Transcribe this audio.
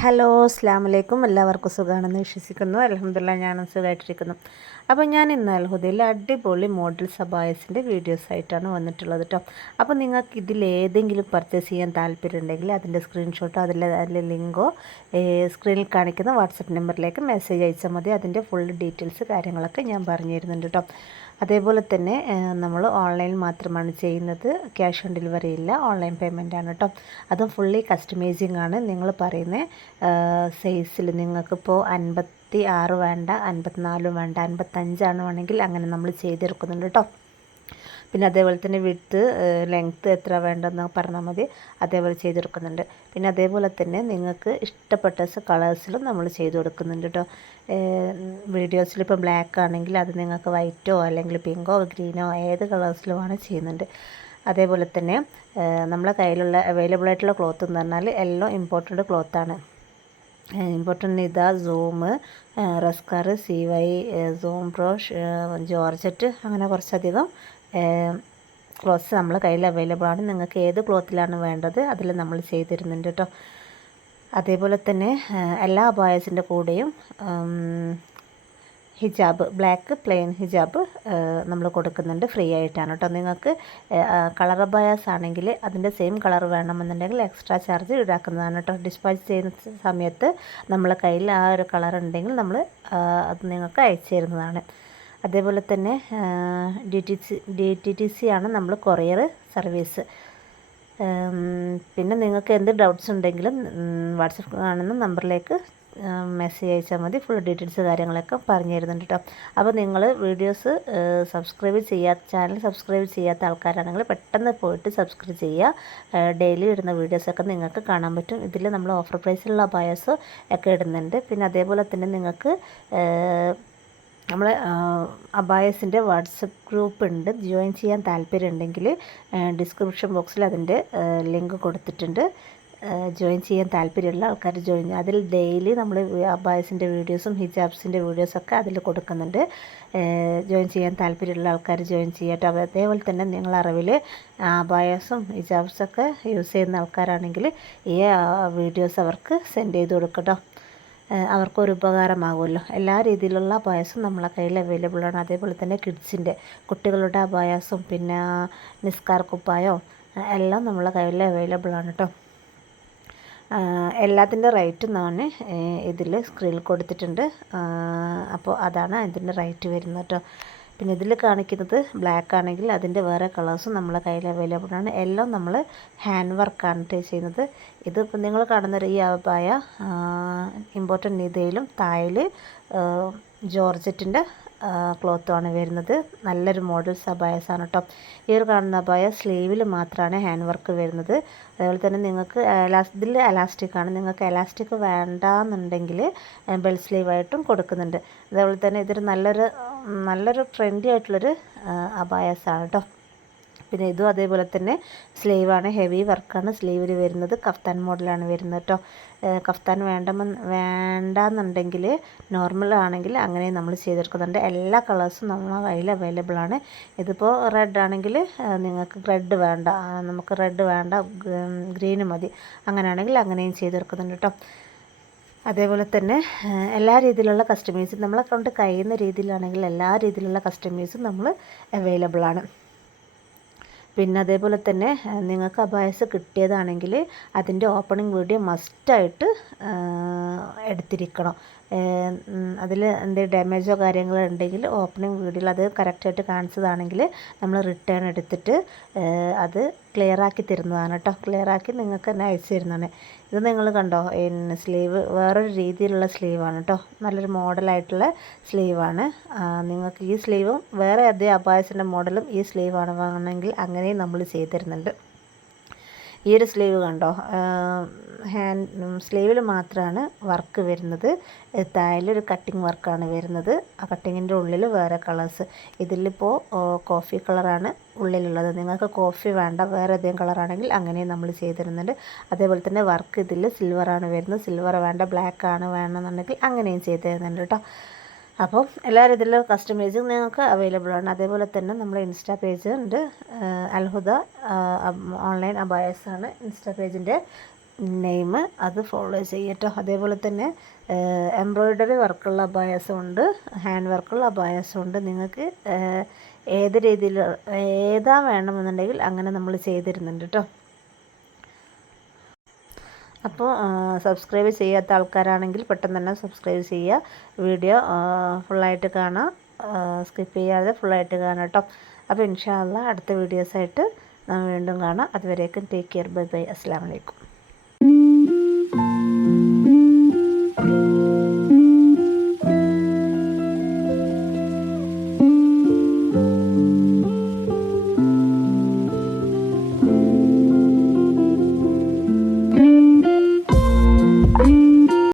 Hello അസ്ലാം വലൈക്കും എല്ലാവർക്കും സുഖമാണെന്ന് വിശ്വസിക്കുന്നു. അലഹമില്ല ഞാനും സുഖമായിട്ടിരിക്കുന്നു അപ്പോൾ ഞാൻ ഇന്ന് അൽഹുദയിൽ അടിപൊളി മോഡൽ സബായസിന്റെ വീഡിയോസ് ആയിട്ടാണ് വന്നിട്ടുള്ളത് കേട്ടോ അപ്പോൾ നിങ്ങൾക്ക് ഇതിൽ ഏതെങ്കിലും പർച്ചേസ് ചെയ്യാൻ താല്പര്യം ഉണ്ടെങ്കിൽ അതിന്റെ സ്ക്രീൻഷോട്ടോ അതിന്റെ അതിന്റെ ലിങ്കോ സ്ക്രീനിൽ കാണിക്കുന്ന വാട്സപ്പ് നമ്പറിലേക്ക് മെസ്സേജ് അയച്ചാൽ മതി. അതിന്റെ ഫുൾ ഡീറ്റെയിൽസ് കാര്യങ്ങളൊക്കെ ഞാൻ പറഞ്ഞു തരുന്നുണ്ട് കേട്ടോ അതേപോലെ തന്നെ നമ്മൾ ഓൺലൈൻ മാത്രമാണ് ചെയ്യുന്നത്. ക്യാഷ് ഓൺ ഡെലിവറി ഇല്ല. ഓൺലൈൻ പേയ്മെന്റ് ആണ് കേട്ടോ അതും ഫുള്ളി കസ്റ്റമൈസിങ് ആണ്. നിങ്ങൾ പറയുന്ന സൈസിൽ നിങ്ങൾക്കിപ്പോൾ അൻപത്തി ആറ് വേണ്ട അൻപത്തിനാലും വേണ്ട അൻപത്തഞ്ചാണ് വേണമെങ്കിൽ അങ്ങനെ നമ്മൾ ചെയ്തെടുക്കുന്നുണ്ട് കേട്ടോ. പിന്നെ അതേപോലെ തന്നെ വിട്ട് ലെങ്ത്ത് എത്ര വേണ്ടെന്ന് പറഞ്ഞാൽ മതി. അതേപോലെ ചെയ്തെടുക്കുന്നുണ്ട്. പിന്നെ അതേപോലെ തന്നെ നിങ്ങൾക്ക് ഇഷ്ടപ്പെട്ട കളേഴ്സിലും നമ്മൾ ചെയ്ത് കൊടുക്കുന്നുണ്ട് കേട്ടോ. വീഡിയോസിൽ ഇപ്പോൾ ബ്ലാക്ക് ആണെങ്കിൽ അത് നിങ്ങൾക്ക് വൈറ്റോ അല്ലെങ്കിൽ പിങ്കോ ഗ്രീനോ ഏത് കളേഴ്സിലുമാണ് ചെയ്യുന്നുണ്ട്. അതേപോലെ തന്നെ നമ്മളെ കയ്യിലുള്ള അവൈലബിൾ ആയിട്ടുള്ള ക്ലോത്ത് എന്ന് പറഞ്ഞാൽ എല്ലാം ഇമ്പോർട്ടന്റ് ക്ലോത്താണ് ഇമ്പോർട്ടന്റ് ഇതാ സൂം റസ്കർ സി വൈ സൂം ബ്രോഷ് ജോർജറ്റ് അങ്ങനെ കുറച്ചധികം ക്ലോത്ത്സ് നമ്മൾ കയ്യിൽ അവൈലബിൾ ആണ്. നിങ്ങൾക്ക് ഏത് ക്ലോത്തിലാണ് വേണ്ടത് അതിൽ നമ്മൾ ചെയ്തിരുന്നുണ്ട് കേട്ടോ. അതേപോലെ തന്നെ എല്ലാ ബോയ്സിന്റെ കൂടെയും ഹിജാബ് ബ്ലാക്ക് പ്ലെയിൻ ഹിജാബ് നമ്മൾ കൊടുക്കുന്നുണ്ട്. ഫ്രീ ആയിട്ടാണ് കേട്ടോ. നിങ്ങൾക്ക് കളർ ബയാസ് ആണെങ്കിൽ അതിന്റെ സെയിം കളർ വേണമെന്നുണ്ടെങ്കിൽ എക്സ്ട്രാ ചാർജ് ഈടാക്കുന്നതാണ് കേട്ടോ. ഡിസ്പാച്ച് ചെയ്യുന്ന സമയത്ത് നമ്മളെ കയ്യിൽ ആ ഒരു കളർ ഉണ്ടെങ്കിൽ നമ്മൾ അത് നിങ്ങൾക്ക് അയച്ചു തരുന്നതാണ്. അതേപോലെ തന്നെ D T C D T C ആണ് നമ്മൾ കൊറിയർ സർവീസ്. പിന്നെ നിങ്ങൾക്ക് എന്ത് ഡൗട്ട്സ് ഉണ്ടെങ്കിലും വാട്സപ്പ് കാണുന്ന നമ്പറിലേക്ക് മെസ്സേജ് അയച്ചാൽ മതി. ഫുൾ ഡീറ്റെയിൽസ് കാര്യങ്ങളൊക്കെ പറഞ്ഞു തരുന്നുണ്ട് കേട്ടോ അപ്പോൾ നിങ്ങൾ വീഡിയോസ് സബ്സ്ക്രൈബ് ചെയ്യാത്ത ചാനൽ സബ്സ്ക്രൈബ് ചെയ്യാത്ത ആൾക്കാരാണെങ്കിൽ പെട്ടെന്ന് പോയിട്ട് സബ്സ്ക്രൈബ് ചെയ്യുക. ഡെയിലി ഇടുന്ന വീഡിയോസൊക്കെ നിങ്ങൾക്ക് കാണാൻ പറ്റും. ഇതിൽ നമ്മൾ ഓഫർ പ്രൈസിലുള്ള ബയോസ് ഒക്കെ ഇടുന്നുണ്ട്. പിന്നെ അതേപോലെ തന്നെ നിങ്ങൾക്ക് നമ്മൾ അബായസിന്റെ വാട്സപ്പ് ഗ്രൂപ്പ് ഉണ്ട്. ജോയിൻ ചെയ്യാൻ താല്പര്യം ഉണ്ടെങ്കിൽ ഡിസ്ക്രിപ്ഷൻ ബോക്സിൽ അതിന്റെ ലിങ്ക് കൊടുത്തിട്ടുണ്ട്. ജോയിൻ ചെയ്യാൻ താല്പര്യമുള്ള ആൾക്കാർ ജോയിൻ അതിൽ ഡെയിലി നമ്മൾ അബായസിന്റെ വീഡിയോസും ഹിജാബ്സിന്റെ വീഡിയോസൊക്കെ അതിൽ കൊടുക്കുന്നുണ്ട്. ജോയിൻ ചെയ്യാൻ താല്പര്യമുള്ള ആൾക്കാർ ജോയിൻ ചെയ്യട്ടെ. അതേപോലെ തന്നെ നിങ്ങൾ അറിവിൽ അബായസും ഹിജാബ്സൊക്കെ യൂസ് ചെയ്യുന്ന ആൾക്കാരാണെങ്കിൽ ഈ വീഡിയോസ് അവർക്ക് സെൻഡ് ചെയ്ത് കൊടുക്കട്ടോ. അവർക്കൊരു ഉപകാരമാകുമല്ലോ. എല്ലാ രീതിയിലുള്ള അബായസും നമ്മളെ കയ്യിൽ അവൈലബിൾ ആണ്. അതേപോലെ തന്നെ കിഡ്സിന്റെ കുട്ടികളുടെ അബായസും പിന്നെ നിസ്കാർ കുപ്പായോ എല്ലാം നമ്മളെ കയ്യിൽ അവൈലബിൾ ആണ് കേട്ടോ എല്ലാത്തിന്റെ റേറ്റും ഞാൻ ഇതിൽ സ്ക്രീനിൽ കൊടുത്തിട്ടുണ്ട്. അപ്പോൾ അതാണ് അതിന്റെ റേറ്റ് വരുന്നത് കേട്ടോ. പിന്നെ ഇതിൽ കാണിക്കുന്നത് ബ്ലാക്ക് ആണെങ്കിൽ അതിന്റെ വേറെ കളേഴ്സും നമ്മളെ കയ്യിൽ അവൈലബിൾ ആണ്. എല്ലാം നമ്മൾ ഹാൻഡ് വർക്കാണ് ചെയ്യുന്നത്. ഇത് ഇപ്പം നിങ്ങൾ കാണുന്ന ഈ അബായ ഇമ്പോർട്ടന്റ് നിതയിലും തായിൽ ജോർജറ്റിന്റെ ക്ലോത്തുമാണ് വരുന്നത്. നല്ലൊരു മോഡൽ സബായസാണ് കേട്ടോ ഈ ഒരു കാണുന്ന അബായ സ്ലീവിൽ മാത്രമാണ് ഹാൻഡ് വർക്ക് വരുന്നത്. അതുപോലെ തന്നെ നിങ്ങൾക്ക് ഇതിൽ ആണ്. നിങ്ങൾക്ക് എലാസ്റ്റിക് വേണ്ടാന്നുണ്ടെങ്കിൽ ബെൽ സ്ലീവായിട്ടും കൊടുക്കുന്നുണ്ട്. അതേപോലെ തന്നെ ഇതൊരു നല്ലൊരു നല്ലൊരു ട്രെൻഡി ആയിട്ടുള്ളൊരു അബായസാണ് കേട്ടോ പിന്നെ ഇതും അതേപോലെ തന്നെ സ്ലീവാണ് ഹെവി വർക്കാണ് സ്ലീവിൽ വരുന്നത് കഫ്താൻ മോഡലാണ് വരുന്നത് കേട്ടോ കഫ്താൻ വേണ്ട വേണ്ടാന്നുണ്ടെങ്കിൽ നോർമൽ ആണെങ്കിൽ അങ്ങനെ നമ്മൾ ചെയ്തെടുക്കുന്നുണ്ട്. എല്ലാ കളേഴ്സും നമ്മളെ കയ്യിൽ അവൈലബിൾ ആണ്. ഇതിപ്പോൾ റെഡ് ആണെങ്കിൽ നിങ്ങൾക്ക് റെഡ് വേണ്ട. നമുക്ക് റെഡ് വേണ്ട ഗ്രീന് മതി. അങ്ങനെയാണെങ്കിൽ അങ്ങനെയും ചെയ്തെടുക്കുന്നുണ്ട് കേട്ടോ അതേപോലെ തന്നെ എല്ലാ രീതിയിലുള്ള കസ്റ്റമേഴ്സും നമ്മളെ കൊണ്ട് കഴിയുന്ന രീതിയിലാണെങ്കിൽ എല്ലാ രീതിയിലുള്ള കസ്റ്റമേഴ്സും നമ്മൾ അവൈലബിൾ ആണ്. പിന്നെ അതേപോലെ തന്നെ നിങ്ങൾക്ക് അബായസ് കിട്ടിയതാണെങ്കിൽ അതിന്റെ ഓപ്പണിംഗ് വീഡിയോ മസ്റ്റായിട്ട് എടുത്തിരിക്കണം. അതിൽ എന്തെങ്കിലും ഡാമേജോ കാര്യങ്ങളോ ഉണ്ടെങ്കിൽ ഓപ്പണിംഗ് വീഡിയോയിൽ അത് കറക്റ്റായിട്ട് കാണിച്ചതാണെങ്കിൽ നമ്മൾ റിട്ടേൺ എടുത്തിട്ട് അത് ക്ലിയർ ആക്കി തരുന്നതാണ് കേട്ടോ. ക്ലിയർ ആക്കി നിങ്ങൾക്ക് തന്നെ അയച്ചു തരുന്നതാണ്. ഇത് നിങ്ങൾ കണ്ടോ? പിന്നെ സ്ലീവ് വേറൊരു രീതിയിലുള്ള സ്ലീവാണ് കേട്ടോ. നല്ലൊരു മോഡലായിട്ടുള്ള സ്ലീവാണ് നിങ്ങൾക്ക് ഈ സ്ലീവും വേറെ അതേ അബായസിന്റെ മോഡലും ഈ സ്ലീവാണ് വാങ്ങണമെങ്കിൽ അങ്ങനെയും നമ്മൾ ചെയ്തു തരുന്നുണ്ട്. ഈ ഒരു സ്ലീവ് കണ്ടോ? ഹാൻഡ് സ്ലീവിൽ മാത്രമാണ് വർക്ക് വരുന്നത്. തായലൊരു കട്ടിങ് വർക്കാണ് വരുന്നത്. ആ കട്ടിങ്ങിന്റെ ഉള്ളിൽ വേറെ കളേഴ്സ്. ഇതിലിപ്പോൾ കോഫി കളറാണ് ഉള്ളിലുള്ളത്. നിങ്ങൾക്ക് കോഫി വേണ്ട വേറെ ഏതെങ്കിലും കളറാണെങ്കിൽ അങ്ങനെയും നമ്മൾ ചെയ്തിരുന്നുണ്ട് അതേപോലെ തന്നെ വർക്ക് ഇതിൽ സിൽവറാണ് വരുന്നത്. സിൽവർ വേണ്ട ബ്ലാക്ക് ആണ് വേണമെന്നുണ്ടെങ്കിൽ അങ്ങനെയും ചെയ്തിരുന്നുണ്ട് കേട്ടോ. അപ്പോൾ എല്ലാ രീതിയിലും കസ്റ്റമൈസും നിങ്ങൾക്ക് അവൈലബിൾ ആണ്. അതേപോലെ തന്നെ നമ്മുടെ ഇൻസ്റ്റാ പേജ് ഉണ്ട്. അൽഹുദ ഓൺലൈൻ അബായസ് ആണ് ഇൻസ്റ്റാ പേജിന്റെ നെയിം അത് ഫോളോ ചെയ്യട്ടോ. അതേപോലെ തന്നെ എംബ്രോയ്ഡറി വർക്കുള്ള അബായസും ഉണ്ട്. ഹാൻഡ് വർക്കുള്ള അബായസും ഉണ്ട്. നിങ്ങൾക്ക് ഏത് രീതിയിൽ ഏതാ വേണമെന്നുണ്ടെങ്കിൽ അങ്ങനെ നമ്മൾ ചെയ്തിരുന്നുണ്ട് കേട്ടോ അപ്പോൾ സബ്സ്ക്രൈബ് ചെയ്യാത്ത ആൾക്കാരാണെങ്കിൽ പെട്ടെന്ന് തന്നെ സബ്സ്ക്രൈബ് ചെയ്യുക. വീഡിയോ ഫുള്ളായിട്ട് കാണാം സ്കിപ്പ് ചെയ്യാതെ ഫുള്ളായിട്ട് കാണാം കേട്ടോ അപ്പോൾ ഇൻഷാല്ല അടുത്ത വീഡിയോസായിട്ട് നാം വീണ്ടും കാണാം. അതുവരേക്കും ടേക്ക് കെയർ ബൈ ബൈ അസ്സാം വലൈക്കും